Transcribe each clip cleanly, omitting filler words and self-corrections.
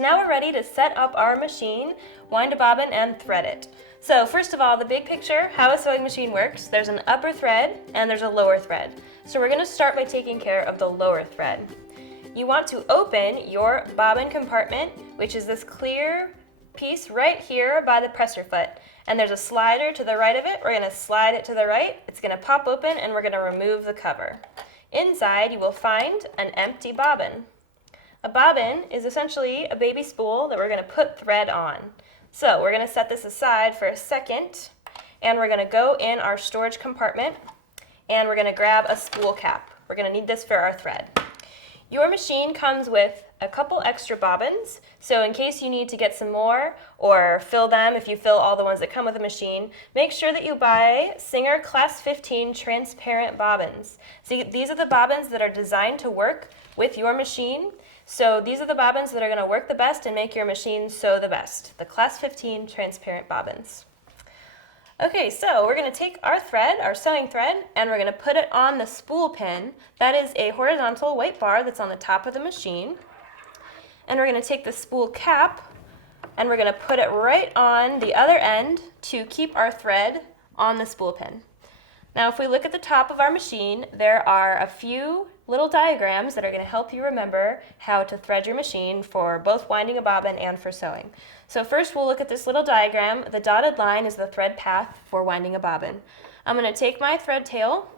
So now we're ready to set up our machine, wind a bobbin, and thread it. So first of all, the big picture, how a sewing machine works, there's an upper thread and there's a lower thread. So we're going to start by taking care of the lower thread. You want to open your bobbin compartment, which is this clear piece right here by the presser foot. And there's a slider to the right of it. We're going to slide it to the right. It's going to pop open and we're going to remove the cover. Inside you will find an empty bobbin. A bobbin is essentially a baby spool that we're going to put thread on. So we're going to set this aside for a second and we're going to go in our storage compartment and we're going to grab a spool cap. We're going to need this for our thread. Your machine comes with a couple extra bobbins, so in case you need to get some more or fill them, if you fill all the ones that come with the machine, make sure that you buy Singer Class 15 transparent bobbins. See, these are the bobbins that are designed to work with your machine. So these are the bobbins that are going to work the best and make your machine sew the best, the Class 15 transparent bobbins. Okay, so we're going to take our thread, our sewing thread, and we're going to put it on the spool pin. That is a horizontal white bar that's on the top of the machine. And we're going to take the spool cap and we're going to put it right on the other end to keep our thread on the spool pin. Now if we look at the top of our machine, there are a few little diagrams that are going to help you remember how to thread your machine for both winding a bobbin and for sewing. So first we'll look at this little diagram. The dotted line is the thread path for winding a bobbin. I'm going to take my thread tail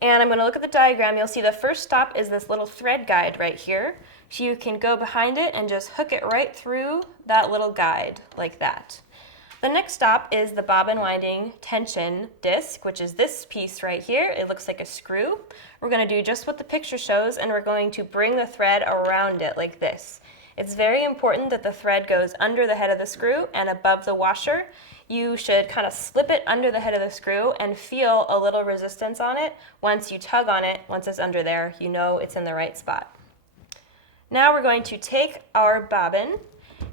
and I'm going to look at the diagram. You'll see the first stop is this little thread guide right here. So you can go behind it and just hook it right through that little guide like that. The next stop is the bobbin winding tension disc, which is this piece right here. It looks like a screw. We're going to do just what the picture shows and we're going to bring the thread around it like this. It's very important that the thread goes under the head of the screw and above the washer. You should kind of slip it under the head of the screw and feel a little resistance on it. Once you tug on it, once it's under there, you know it's in the right spot. Now we're going to take our bobbin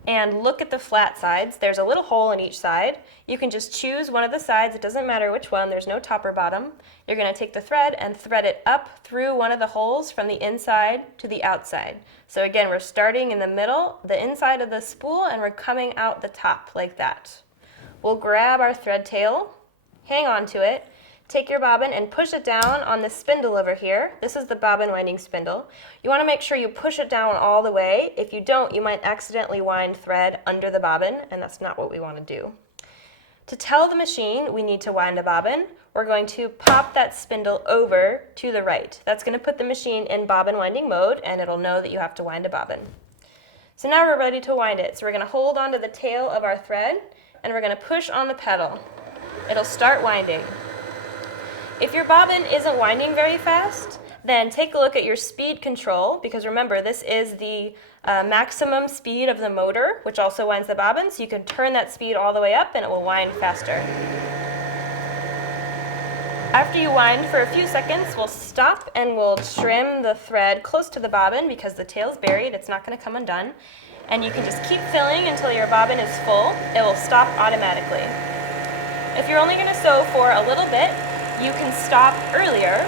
and look at the flat sides. There's a little hole in each side. You can just choose one of the sides. It doesn't matter which one. There's no top or bottom. You're going to take the thread and thread it up through one of the holes from the inside to the outside. So again, we're starting in the middle, the inside of the spool, and we're coming out the top like that. We'll grab our thread tail, hang on to it, take your bobbin and push it down on the spindle over here. This is the bobbin winding spindle. You want to make sure you push it down all the way. If you don't, you might accidentally wind thread under the bobbin, and that's not what we want to do. To tell the machine we need to wind a bobbin, we're going to pop that spindle over to the right. That's going to put the machine in bobbin winding mode, and it'll know that you have to wind a bobbin. So now we're ready to wind it. So we're going to hold onto the tail of our thread, and we're going to push on the pedal. It'll start winding. If your bobbin isn't winding very fast, then take a look at your speed control, because remember, this is the maximum speed of the motor, which also winds the bobbin, so you can turn that speed all the way up and it will wind faster. After you wind for a few seconds, we'll stop and we'll trim the thread close to the bobbin because the tail's buried, it's not going to come undone. And you can just keep filling until your bobbin is full. It will stop automatically. If you're only going to sew for a little bit, you can stop earlier,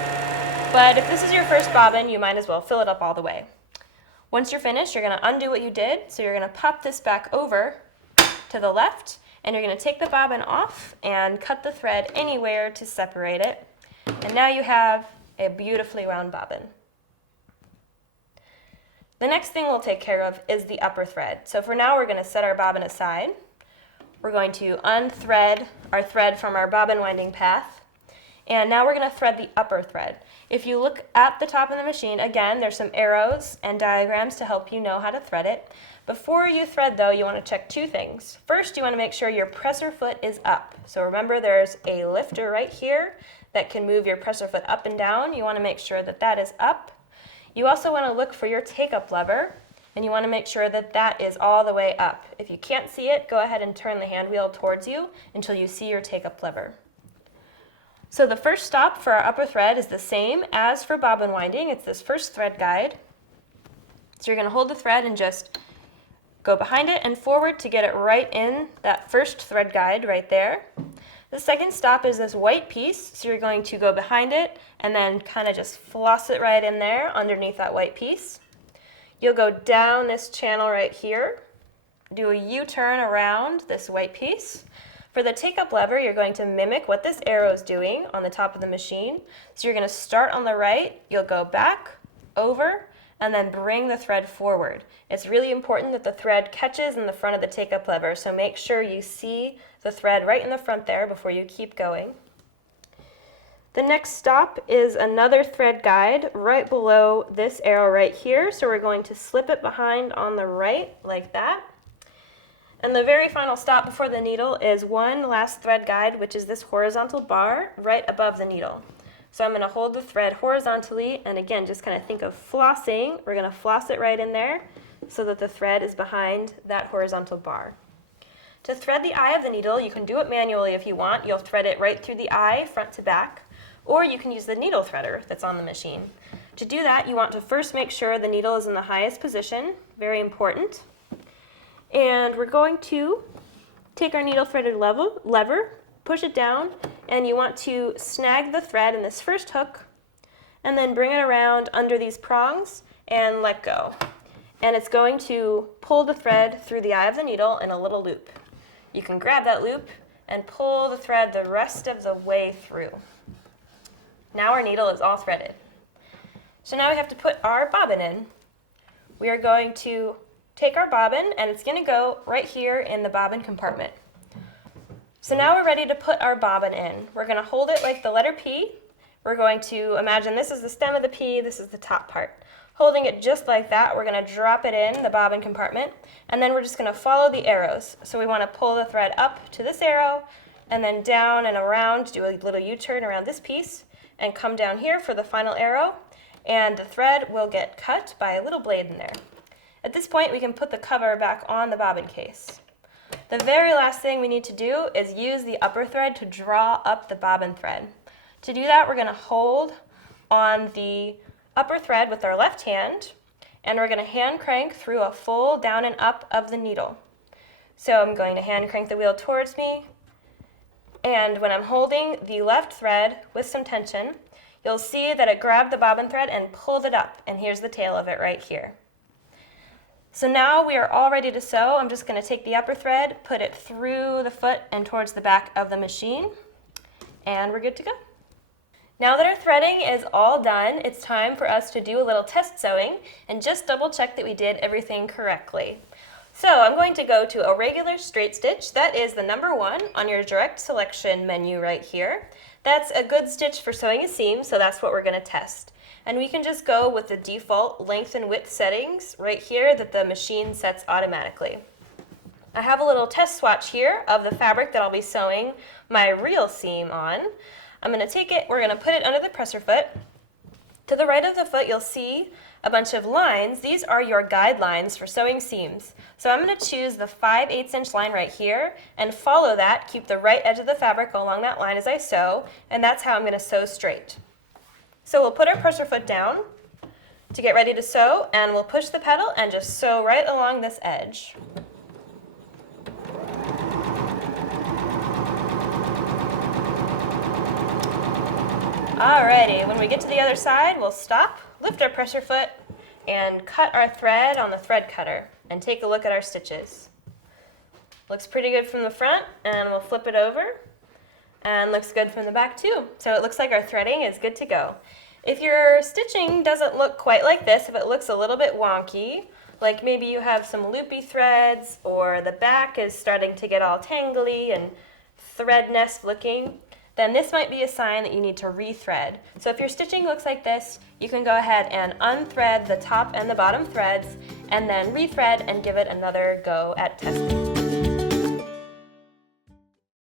but if this is your first bobbin, you might as well fill it up all the way. Once you're finished, you're going to undo what you did, so you're going to pop this back over to the left, and you're going to take the bobbin off and cut the thread anywhere to separate it. And now you have a beautifully round bobbin. The next thing we'll take care of is the upper thread. So for now, we're going to set our bobbin aside. We're going to unthread our thread from our bobbin winding path. And now we're going to thread the upper thread. If you look at the top of the machine, again, there's some arrows and diagrams to help you know how to thread it. Before you thread, though, you want to check two things. First, you want to make sure your presser foot is up. So remember, there's a lifter right here that can move your presser foot up and down. You want to make sure that that is up. You also want to look for your take-up lever, and you want to make sure that that is all the way up. If you can't see it, go ahead and turn the hand wheel towards you until you see your take-up lever. So the first stop for our upper thread is the same as for bobbin winding. It's this first thread guide. So you're going to hold the thread and just go behind it and forward to get it right in that first thread guide right there. The second stop is this white piece, so you're going to go behind it and then kind of just floss it right in there underneath that white piece. you'll go down this channel right here, do a U-turn around this white piece. For the take-up lever, you're going to mimic what this arrow is doing on the top of the machine. So you're going to start on the right, you'll go back, over, and then bring the thread forward. It's really important that the thread catches in the front of the take-up lever, so make sure you see the thread right in the front there before you keep going. The next stop is another thread guide right below this arrow right here, so we're going to slip it behind on the right like that. And the very final stop before the needle is one last thread guide, which is this horizontal bar right above the needle. So I'm going to hold the thread horizontally, and again, just kind of think of flossing. We're going to floss it right in there so that the thread is behind that horizontal bar. To thread the eye of the needle, you can do it manually if you want. You'll thread it right through the eye, front to back, or you can use the needle threader that's on the machine. To do that, you want to first make sure the needle is in the highest position, very important. And we're going to take our needle threaded lever, push it down, and you want to snag the thread in this first hook, and then bring it around under these prongs and let go. And it's going to pull the thread through the eye of the needle in a little loop. You can grab that loop and pull the thread the rest of the way through. Now our needle is all threaded. So now we have to put our bobbin in. We are going to take our bobbin, and it's going to go right here in the bobbin compartment. So now we're ready to put our bobbin in. We're going to hold it like the letter P. We're going to imagine this is the stem of the P, this is the top part. Holding it just like that, we're going to drop it in the bobbin compartment, and then we're just going to follow the arrows. So we want to pull the thread up to this arrow, and then down and around, do a little U-turn around this piece, and come down here for the final arrow, and the thread will get cut by a little blade in there. At this point, we can put the cover back on the bobbin case. The very last thing we need to do is use the upper thread to draw up the bobbin thread. To do that, we're going to hold on the upper thread with our left hand, and we're going to hand crank through a full down and up of the needle. So I'm going to hand crank the wheel towards me, and when I'm holding the left thread with some tension, you'll see that it grabbed the bobbin thread and pulled it up, and here's the tail of it right here. So now we are all ready to sew. I'm just going to take the upper thread, put it through the foot and towards the back of the machine, and we're good to go. Now that our threading is all done, it's time for us to do a little test sewing and just double check that we did everything correctly. So I'm going to go to a regular straight stitch. That is the number 1 on your direct selection menu right here. That's a good stitch for sewing a seam, so that's what we're going to test. And we can just go with the default length and width settings right here that the machine sets automatically. I have a little test swatch here of the fabric that I'll be sewing my real seam on. I'm going to take it, we're going to put it under the presser foot. To the right of the foot, you'll see a bunch of lines. These are your guidelines for sewing seams. So I'm going to choose the 5/8 inch line right here and follow that, keep the right edge of the fabric along that line as I sew, and that's how I'm going to sew straight. So we'll put our presser foot down to get ready to sew, and we'll push the pedal and just sew right along this edge. Alrighty, when we get to the other side, we'll stop, lift our presser foot, and cut our thread on the thread cutter, and take a look at our stitches. Looks pretty good from the front, and we'll flip it over, and looks good from the back too. So it looks like our threading is good to go. If your stitching doesn't look quite like this, if it looks a little bit wonky, like maybe you have some loopy threads, or the back is starting to get all tangly and thread nest looking, then this might be a sign that you need to rethread. So if your stitching looks like this, you can go ahead and unthread the top and the bottom threads, and then rethread and give it another go at testing.